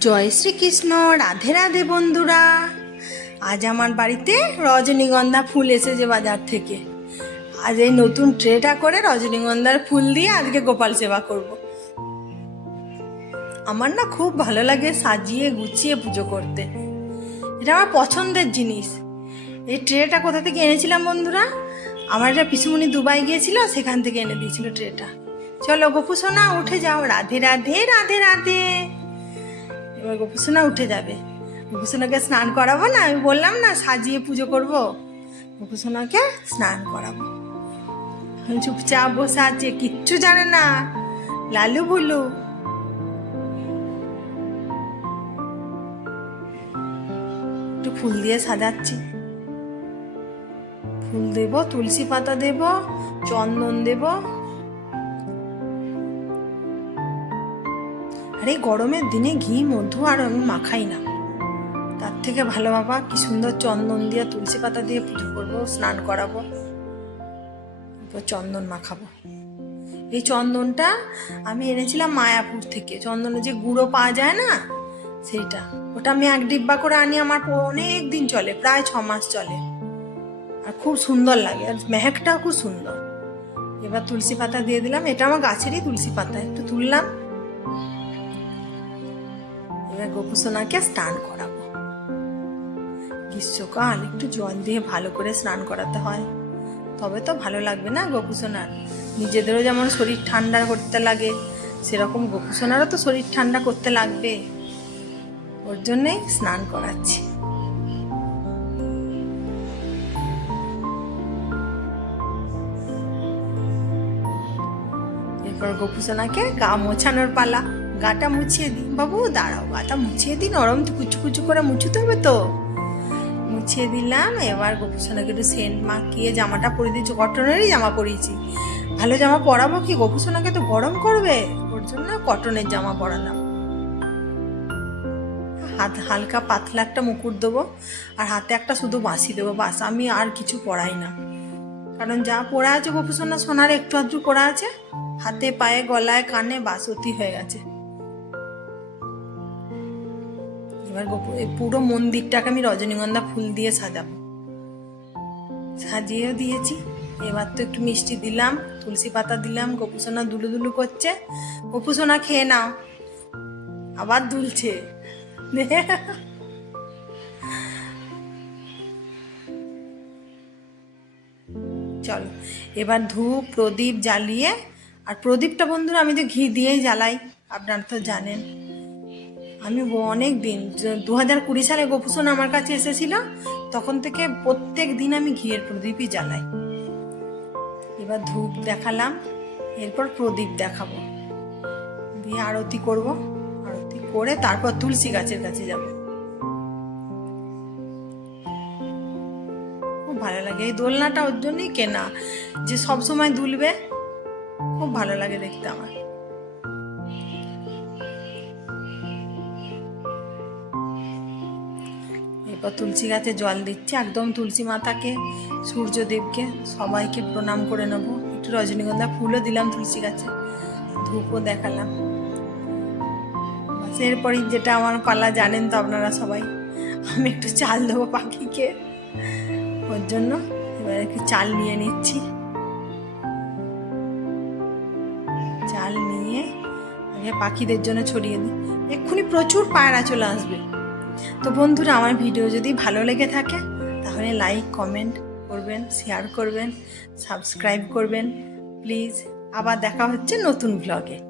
জয় শ্রীকৃষ্ণ, রাধে রাধে বন্ধুরা। আজ আমার বাড়িতে রজনীগন্ধা ফুল এসেছে বাজার থেকে। আজ এই নতুন ট্রেটা করে রজনীগন্ধার ফুল দিয়ে আজকে গোপাল সেবা করব। আমার না খুব ভালো লাগে সাজিয়ে গুছিয়ে পুজো করতে। এটা আমার পছন্দের জিনিস। এই ট্রেটা কোথা থেকে এনেছিলাম বন্ধুরা? আমার একটা পিসুমণি দুবাই গিয়েছিল, সেখান থেকে এনে দিয়েছিল ট্রেটা। চলো গোপু সোনা উঠে যাও। রাধে রাধে রাধে রাধে। এবার গোপুসোনা উঠে যাবে। গোপুসোনাকে স্নান করাবো না? আমি বললাম না, সাজিয়ে পুজো করব। গোপুসোনাকে স্নান করাবো। চুপচাপ বসে আছে, কিচ্ছু জানে না। লালু ভুলু একটু ফুল দিয়ে সাজাচ্ছি। ফুল দেব, তুলসী পাতা দেব, চন্দন দেব। এই গরমের দিনে ঘি, মধু আর আমি মাখাই না। তার থেকে ভালো বাবা, কি সুন্দর চন্দন দিয়ে, তুলসী পাতা দিয়ে পুজো করব, স্নান করাবো চন্দন মাখাবো। এই চন্দনটা আমি এনেছিলাম মায়াপুর থেকে। চন্দনের যে গুঁড়ো পাওয়া যায় না, সেইটা। ওটা আমি এক ডিব্বা করে আনি, আমার অনেক দিন চলে, প্রায় ছ মাস চলে। আর খুব সুন্দর লাগে, আর মেহেকটাও খুব সুন্দর। এবার তুলসী পাতা দিয়ে দিলাম, এটা আমার গাছেরই তুলসী পাতা, একটু তুললাম। এবার গোপুসোনাকে স্নান করাবো। গ্রীষ্মকাল, একটু জল দিয়ে ভালো করে স্নান করাতে হয়। তবে তো ভালো লাগবে না গোপুসোনার? নিজেদেরও যেমন শরীর ঠান্ডা করতে লাগে, সেরকম গোপুসোনারও তো শরীর ঠান্ডা করতে লাগবে। ওর জন্যেই স্নান করাচ্ছি। এরপর গোপুসোনাকে গা মোছানোর পালা। গাটা মুছিয়ে দিন। বাবু, দাঁড়াও, গাটা মুছিয়ে দিন নরম কুচু কুচু করে মুছতে হবে তো। মুছিয়ে দিলাম, এবার গোপুসোনাকে একটু সেন্ট মাখিয়ে, জামাটা পরে দিয়েছি, কটনেরই জামা পরিয়েছি। ভালো জামা পরাবো কি? গোপুসোনাকে তো গরম করবে, ওর জন্য কটনের জামা পরালাম। হাত, হালকা পাতলা একটা মুকুট দেবো, আর হাতে একটা শুধু বাঁশি দেবো, বাস, আমি আর কিছু পরাই না। কারণ যা পরা আছে গোপুসোনা, সোনার একটু আধটু পরা আছে, হাতে, পায়ে, গলায়, কানে, বাস, অতি হয়ে গেছে। এবার পুরো মন্দিরটাকে আমি রজনীগন্ধা ফুল দিয়ে সাজাবো। সাজিয়েও দিয়েছি। এবার তো একটু মিষ্টি দিলাম, তুলসী পাতা দিলাম, গোপুসোনা দুলু দুলু করছে। গোপুসোনা খেয়ে নাও। আবার দুলছে। চলো, এবার ধূপ, প্রদীপ জ্বালিয়ে, আর প্রদীপটা বন্ধুরা আমি তো ঘি দিয়েই জ্বালাই, আপনারা তো জানেন। আমি অনেক দিন দু হাজার কুড়ি সালে গোপুসোন আমার কাছে এসেছিল, তখন থেকে প্রত্যেক দিন আমি ঘিয়ের প্রদীপই জ্বালাই। এবার ধূপ দেখালাম, এরপর প্রদীপ দেখাবো। দিয়ে আরতি করব, আরতি করে তারপর তুলসী গাছের কাছে যাব। খুব ভালো লাগে, এই দোলনাটা ওর জন্যই কেনা, যে সব সময় দুলবে, খুব ভালো লাগে দেখতে আমার। এরপর তুলসী গাছে জল দিচ্ছি, একদম তুলসী মাতাকে, সূর্যদেবকে, সবাইকে প্রণাম করে নেব। একটু রজনীগন্ধা ফুলও দিলাম তুলসী গাছে, ধূপও দেখালাম। বাস এরপরই যেটা আমার পালা জানেন তো আপনারা সবাই, আমি একটু চাল দেবো পাখিকে। ওর জন্য এবার একটু চাল নিয়ে নিচ্ছি। চাল নিয়ে আগে পাখিদের জন্য ছড়িয়ে দিই। এক্ষুনি প্রচুর পায়রা চলে আসবে। তো বন্ধুরা, আমার ভিডিও যদি ভালো লেগে থাকে, তাহলে লাইক কমেন্ট করবেন শেয়ার করবেন সাবস্ক্রাইব করবেন। প্লিজ আবার দেখা হচ্ছে নতুন ব্লগে